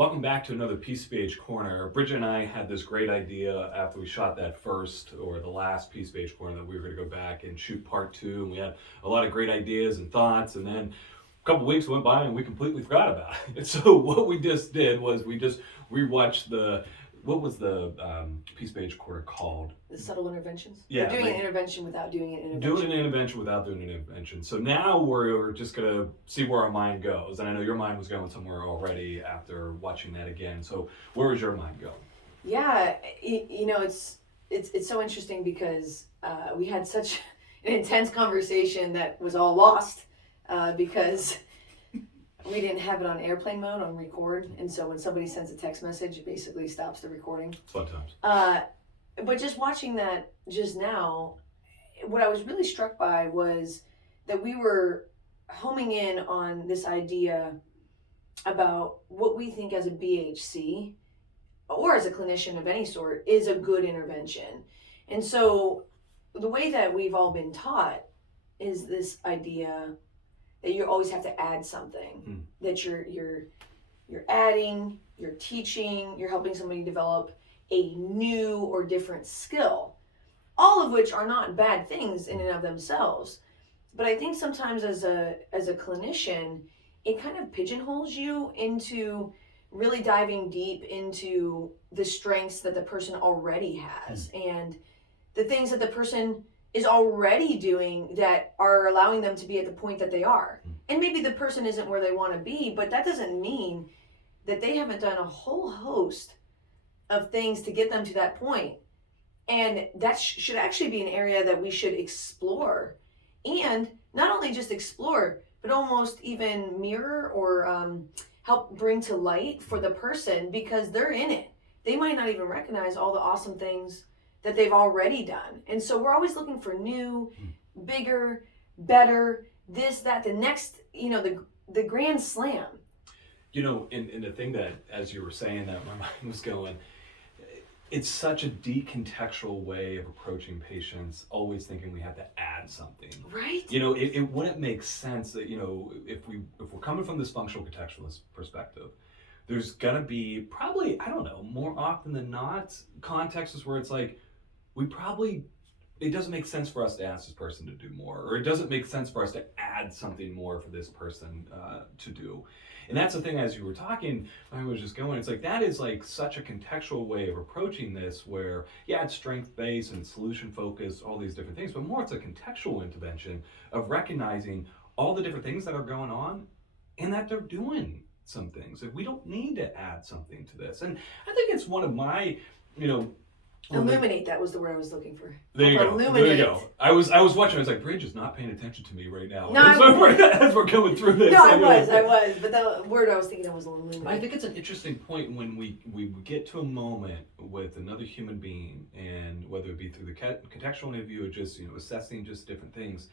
Welcome back to another PCBH Corner. Bridget and I had this great idea after we shot that first or the last PCBH Corner that we were going to go back and shoot part two. And we had a lot of great ideas and thoughts. And then a couple weeks went by and we completely forgot about it. And so what we just did was we just rewatched what was the PCBH Corner called? The subtle interventions? Yeah. Or doing an intervention without doing an intervention. Doing an intervention without doing an intervention. So now we're just going to see where our mind goes. And I know your mind was going somewhere already after watching that again. So where was your mind going? Yeah, it's so interesting because we had such an intense conversation that was all lost because we didn't have it on airplane mode on record. And so when somebody sends a text message, it basically stops the recording. It's fun times. But just watching that just now, what I was really struck by was that we were homing in on this idea about what we think as a BHC or as a clinician of any sort is a good intervention. And so the way that we've all been taught is this idea that you always have to add something, that you're adding, you're teaching, you're helping somebody develop a new or different skill, all of which are not bad things in and of themselves. But I think sometimes as a clinician, it kind of pigeonholes you into really diving deep into the strengths that the person already has and the things that the person is already doing that are allowing them to be at the point that they are. And maybe the person isn't where they want to be, but that doesn't mean that they haven't done a whole host of things to get them to that point. And that should actually be an area that we should explore. And not only just explore, but almost even mirror or help bring to light for the person because they're in it. They might not even recognize all the awesome things that they've already done. And so we're always looking for new, bigger, better, this, that, the next, the grand slam. And the thing that, as you were saying that, my mind was going, it's such a decontextual way of approaching patients, always thinking we have to add something. Right. It wouldn't make sense that, if we're coming from this functional contextualist perspective, there's gonna be probably, I don't know, more often than not, contexts where it's like, it doesn't make sense for us to ask this person to do more, or it doesn't make sense for us to add something more for this person to do. And that's the thing, as you were talking, I was just going, it's like, that is like such a contextual way of approaching this where, yeah, it's strength-based and solution-focused, all these different things, but more it's a contextual intervention of recognizing all the different things that are going on and that they're doing some things. Like, we don't need to add something to this. And I think it's one of my, illuminate, that was the word I was looking for. There you go. Illuminate. There you go. I was watching. I was like, Bridge is not paying attention to me right now. No, as we're going through this. No, I was. But the word I was thinking of was illuminate. I think it's an interesting point when we get to a moment with another human being, and whether it be through the contextual interview or just assessing just different things,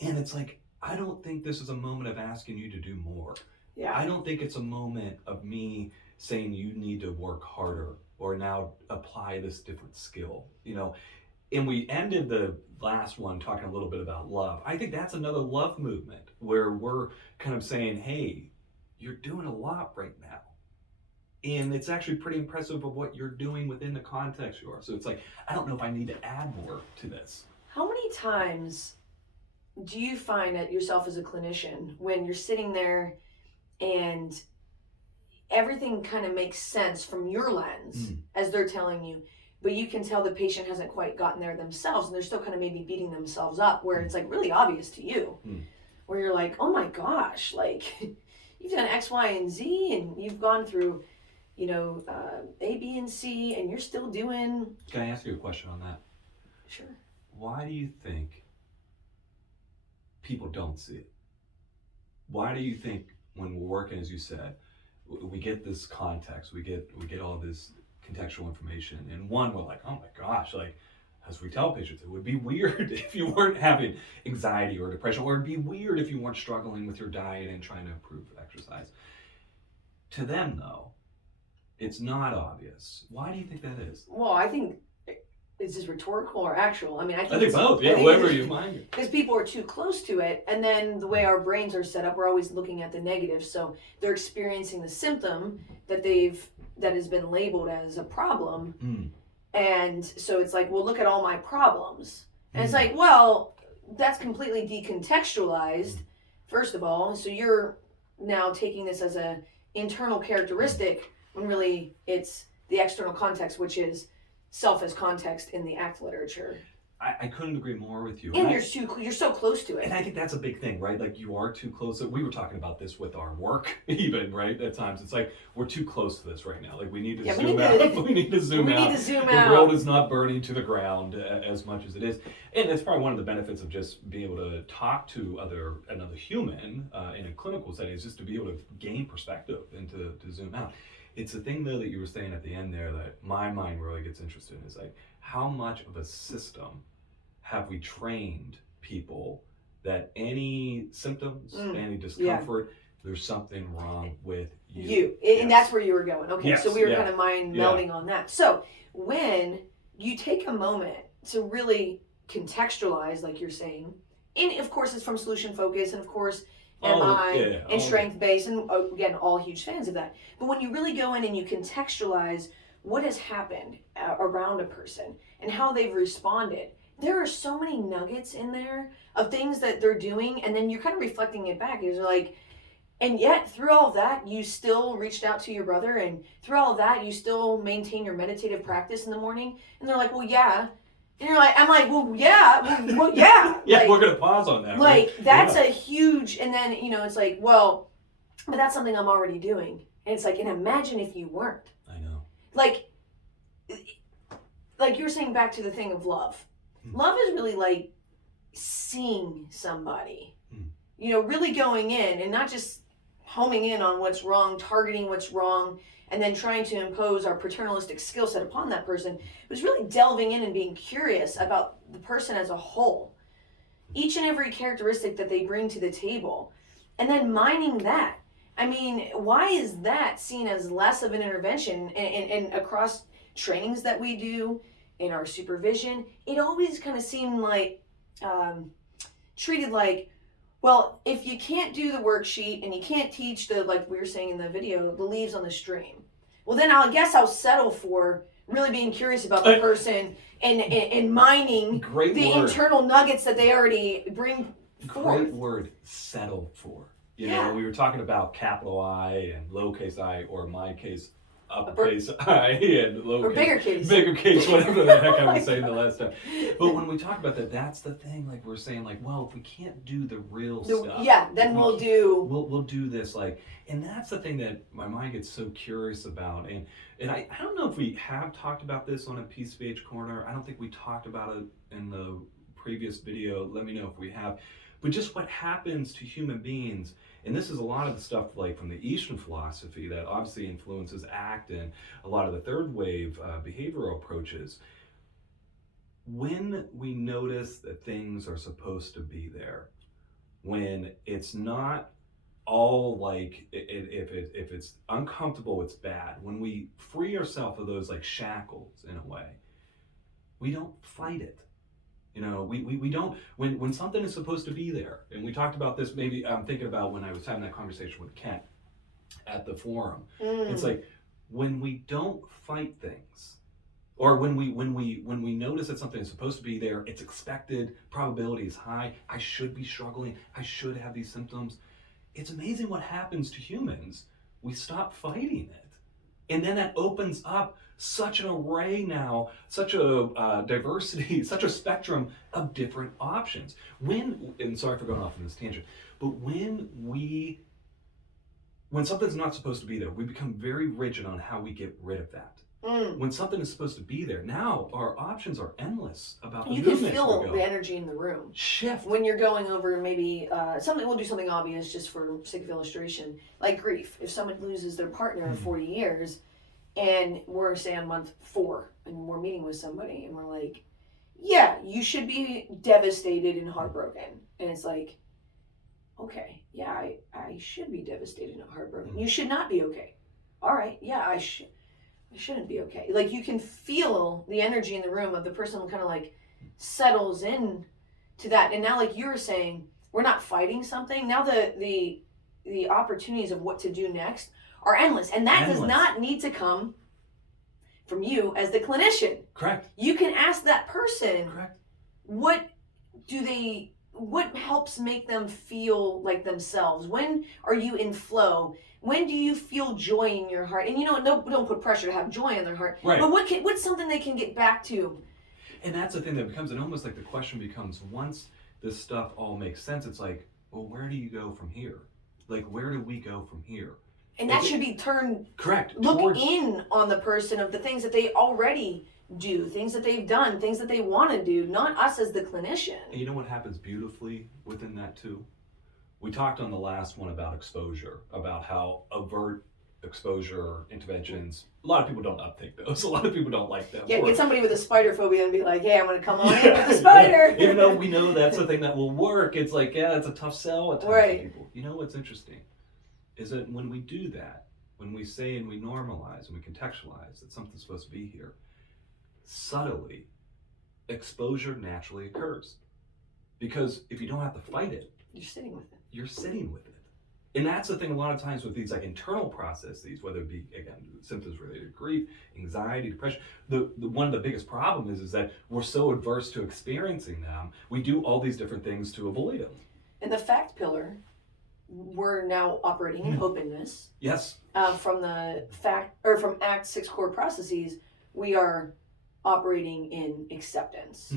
and it's like, I don't think this is a moment of asking you to do more. Yeah. I don't think it's a moment of me saying you need to work harder or now apply this different skill, And we ended the last one talking a little bit about love. I think that's another love movement where we're kind of saying, hey, you're doing a lot right now. And it's actually pretty impressive of what you're doing within the context you are. So it's like, I don't know if I need to add more to this. How many times do you find that yourself as a clinician when you're sitting there and everything kind of makes sense from your lens as they're telling you, but you can tell the patient hasn't quite gotten there themselves and they're still kind of maybe beating themselves up where it's like really obvious to you, where you're like, oh my gosh, like you've done X, Y, and Z and you've gone through, A, B, and C and you're still doing. Can I ask you a question on that? Sure. Why do you think people don't see it? Why do you think when we're working, as you said, we get this context, we get all this contextual information, and we're like, oh my gosh, like, as we tell patients, it would be weird if you weren't having anxiety or depression, or it'd be weird if you weren't struggling with your diet and trying to improve exercise. To them, though, it's not obvious. Why do you think that is? Well, I think is this rhetorical or actual? I mean, I think both. Yeah, whatever you mind. Because people are too close to it, and then the way our brains are set up, we're always looking at the negative. So they're experiencing the symptom that has been labeled as a problem, and so it's like, well, look at all my problems, and it's like, well, that's completely decontextualized. First of all, so you're now taking this as a internal characteristic when really it's the external context, which is self as context in the ACT literature. I couldn't agree more with you. And you're so close to it. And I think that's a big thing, right? Like you are too close. We were talking about this with our work, even, right? At times, it's like we're too close to this right now. Like we need to zoom out. We need to zoom out. The world is not burning to the ground as much as it is, and that's probably one of the benefits of just being able to talk to another human in a clinical setting, is just to be able to gain perspective and to zoom out. It's the thing though that you were saying at the end there that my mind really gets interested in, is like, how much of a system have we trained people that any symptoms, any discomfort, there's something wrong with you. And that's where you were going. Okay, so we were kind of mind melding on that. So when you take a moment to really contextualize, like you're saying, and of course it's from solution focus, and of course MI and strength based, and again, all huge fans of that. But when you really go in and you contextualize what has happened around a person and how they've responded, there are so many nuggets in there of things that they're doing, and then you're kind of reflecting it back. You're like, and yet through all of that, you still reached out to your brother, and through all of that, you still maintain your meditative practice in the morning. And they're like, well, yeah. And you're like, I'm like, well, yeah. Yeah, like, we're going to pause on that. Like, right? That's a huge, and then, it's like, well, but that's something I'm already doing. And it's like, and imagine if you weren't. I know. Like you were saying, back to the thing of love. Love is really like seeing somebody, really going in and not just homing in on what's wrong, targeting what's wrong, and then trying to impose our paternalistic skill set upon that person. It was really delving in and being curious about the person as a whole, each and every characteristic that they bring to the table, and then mining that. I mean, why is that seen as less of an intervention? And across trainings that we do, in our supervision, it always kind of seemed like treated like, well, if you can't do the worksheet and you can't teach like we were saying in the video, the leaves on the stream, well, then I guess I'll settle for really being curious about the person and mining internal nuggets that they already bring forth. Great word, settle for. You know, we were talking about capital I and lowercase I, or in my case, uppercase I and lowercase. Or bigger case. Bigger case, whatever the heck I was saying the last time. But when we talk about that, that's the thing. Like we're saying, like, well, if we can't do the real stuff, then we'll do this. Like, and that's the thing that my mind gets so curious about. And I don't know if we have talked about this on a PCBH corner. I don't think we talked about it in the previous video. Let me know if we have. But just what happens to human beings, and this is a lot of the stuff like from the Eastern philosophy that obviously influences ACT and a lot of the third wave behavioral approaches. When we notice that things are supposed to be there, when it's not all like, if it's uncomfortable, it's bad. When we free ourselves of those like shackles in a way, we don't fight it. You know, we don't, when something is supposed to be there, and we talked about this, maybe I'm thinking about when I was having that conversation with Kent at the forum. It's like, when we don't fight things, or when we notice that something is supposed to be there, it's expected, probability is high, I should be struggling, I should have these symptoms. It's amazing what happens to humans. We stop fighting it. And then that opens up such an array now, such a diversity, such a spectrum of different options. And sorry for going off on this tangent, but when something's not supposed to be there, we become very rigid on how we get rid of that. When something is supposed to be there, now our options are endless about the movements. You can feel the energy in the room. Shift. When you're going over maybe we'll do something obvious just for sake of illustration, like grief. If someone loses their partner in 40 years, and we're, say, on month 4, and we're meeting with somebody, and we're like, yeah, you should be devastated and heartbroken. And it's like, okay, yeah, I should be devastated and heartbroken. You should not be okay. All right, yeah, I should. it shouldn't be okay. Like you can feel the energy in the room of the person kind of like settles in to that. And now, like you were saying, we're not fighting something. Now the opportunities of what to do next are endless. And that does not need to come from you as the clinician. Correct. You can ask that person, Correct. what helps make them feel like themselves? When are you in flow? When do you feel joy in your heart? And don't put pressure to have joy in their heart. Right. But what's something they can get back to? And that's the thing that becomes, and almost like the question becomes, once this stuff all makes sense, it's like, well, where do you go from here? Like, where do we go from here? And that should be turned. Correct. Look in on the person of the things that they already do, things that they've done, things that they want to do, not us as the clinician. And you know what happens beautifully within that too? We talked on the last one about exposure, about how overt exposure interventions, a lot of people don't uptake those. A lot of people don't like them. Yeah, get somebody with a spider phobia and be like, hey, I'm going to come on in with the spider. Even though we know that's the thing that will work, it's like, yeah, it's a tough sell at times for people. You know what's interesting is that when we do that, when we say and we normalize and we contextualize that something's supposed to be here, subtly, exposure naturally occurs. Because if you don't have to fight it, you're sitting with it. You're sitting with it. And that's the thing a lot of times with these like internal processes, whether it be, again, symptoms related to grief, anxiety, depression, the one of the biggest problems is that we're so adverse to experiencing them, we do all these different things to avoid them. And the fact pillar, we're now operating in openness. Yes. From Act 6 core processes, we are operating in acceptance.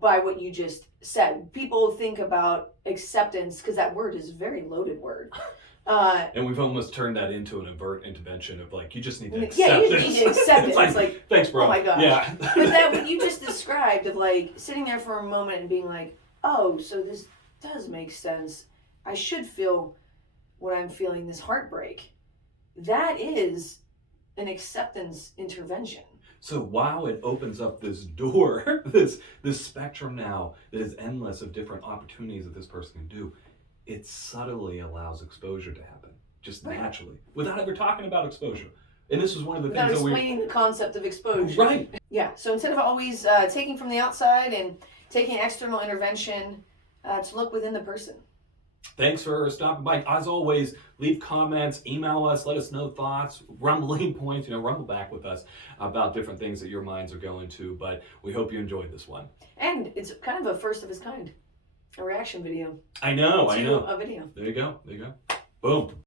By what you just said. People think about acceptance, because that word is a very loaded word. And we've almost turned that into an overt intervention of like, you just need to accept yeah, you this. just need to accept it. It's like, thanks, bro. Oh my gosh. Yeah. But that what you just described of like sitting there for a moment and being like, oh, so this does make sense. I should feel what I'm feeling, this heartbreak. That is an acceptance intervention. So wow, it opens up this door, this spectrum now that is endless of different opportunities that this person can do. It subtly allows exposure to happen, just naturally, without ever talking about exposure. And this was one of the things that we explaining the concept of exposure. Right. Yeah. So instead of always taking from the outside and taking external intervention, to look within the person. Thanks for stopping by. As always, leave comments, email us, let us know thoughts, rumbling points, rumble back with us about different things that your minds are going to. But we hope you enjoyed this one. And it's kind of a first of its kind, a reaction video. I know. A video. There you go. Boom.